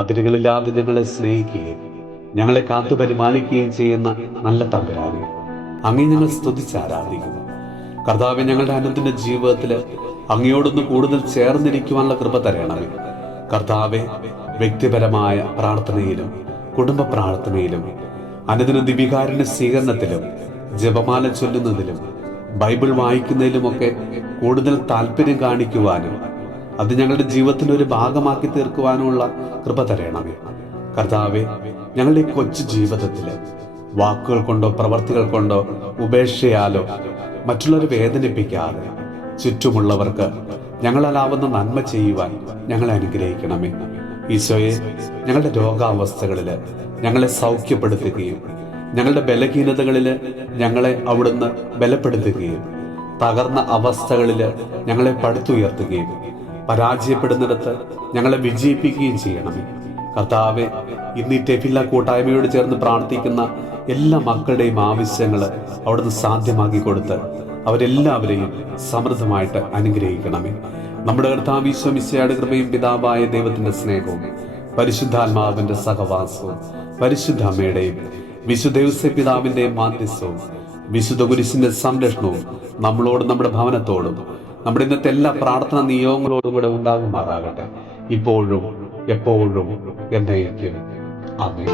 അതിരുകളില്ലാതെ ഞങ്ങളെ സ്നേഹിക്കുകയും ഞങ്ങളെ കാത്തു പരിപാലിക്കുകയും ചെയ്യുന്ന നല്ല തമ്പുരാനെ, അങ്ങേ ഞങ്ങൾ സ്തുതിച്ച് ആരാധിക്കുന്നു. കർത്താവെ, ഞങ്ങളുടെ അനുദിന ജീവിതത്തിൽ അങ്ങയോടൊന്ന് കൂടുതൽ ചേർന്നിരിക്കുവാനുള്ള കൃപ തരണമേ. കർത്താവെ, വ്യക്തിപരമായ പ്രാർത്ഥനയിലും കുടുംബ പ്രാർത്ഥനയിലും അനുദിന ദിവികാരുണ്യ സ്വീകരണത്തിലും ജപമാല ചൊല്ലുന്നതിലും ബൈബിൾ വായിക്കുന്നതിലുമൊക്കെ കൂടുതൽ താല്പര്യം കാണിക്കുവാനും അത് ഞങ്ങളുടെ ജീവിതത്തിൻ്റെ ഒരു ഭാഗമാക്കി തീർക്കുവാനുമുള്ള കൃപ തരണമേ. കർത്താവെ, ഞങ്ങളുടെ ഈ കൊച്ചു ജീവിതത്തിൽ വാക്കുകൾ കൊണ്ടോ പ്രവർത്തികൾ കൊണ്ടോ ഉപേക്ഷയാലോ മറ്റുള്ളവരെ വേദനിപ്പിക്കാതെ ചുറ്റുമുള്ളവർക്ക് ഞങ്ങളാലാവുന്ന നന്മ ചെയ്യുവാൻ ഞങ്ങളെ അനുഗ്രഹിക്കണമേ. ഈശോയെ, ഞങ്ങളുടെ രോഗാവസ്ഥകളിൽ ഞങ്ങളെ സൗഖ്യപ്പെടുത്തുകയും ഞങ്ങളുടെ ബലഹീനതകളിൽ ഞങ്ങളെ അവിടുന്ന് ബലപ്പെടുത്തുകയും തകർന്ന അവസ്ഥകളിൽ ഞങ്ങളെ പടുത്തുയർത്തുകയും പരാജയപ്പെടുന്നിടത്ത് ഞങ്ങളെ വിജയിപ്പിക്കുകയും ചെയ്യണമേ. കർത്താവെ, ഇന്ന് ഈ ടെഫില്ല കൂട്ടായ്മയോട് ചേർന്ന് പ്രാർത്ഥിക്കുന്ന എല്ലാ മക്കളുടെയും ആവശ്യങ്ങൾ അവിടുന്ന് സാധ്യമാക്കി കൊടുത്ത് അവരെല്ലാവരെയും സമൃദ്ധമായിട്ട് അനുഗ്രഹിക്കണമേ. നമ്മുടെ കർത്താവ് ഈശോ മിശിഹായുടെ കൃപയും പിതാവായ ദൈവത്തിന്റെ സ്നേഹവും പരിശുദ്ധാത്മാവിന്റെ സഹവാസവും പരിശുദ്ധ അമ്മയുടെയും വിശുദ്ധ ഔസേപ്പ് പിതാവിന്റെയും മാധ്യസ്ഥവും വിശുദ്ധ കുരിശിന്റെ സംരക്ഷണവും നമ്മളോടും നമ്മുടെ ഭവനത്തോടും നമ്മുടെ ഇന്നത്തെ എല്ലാ പ്രാർത്ഥനാ നിയോഗങ്ങളോടും കൂടെ ഉണ്ടാകുമാറാകട്ടെ, ഇപ്പോഴും എപ്പോഴും എന്നേക്കും. ആമേൻ.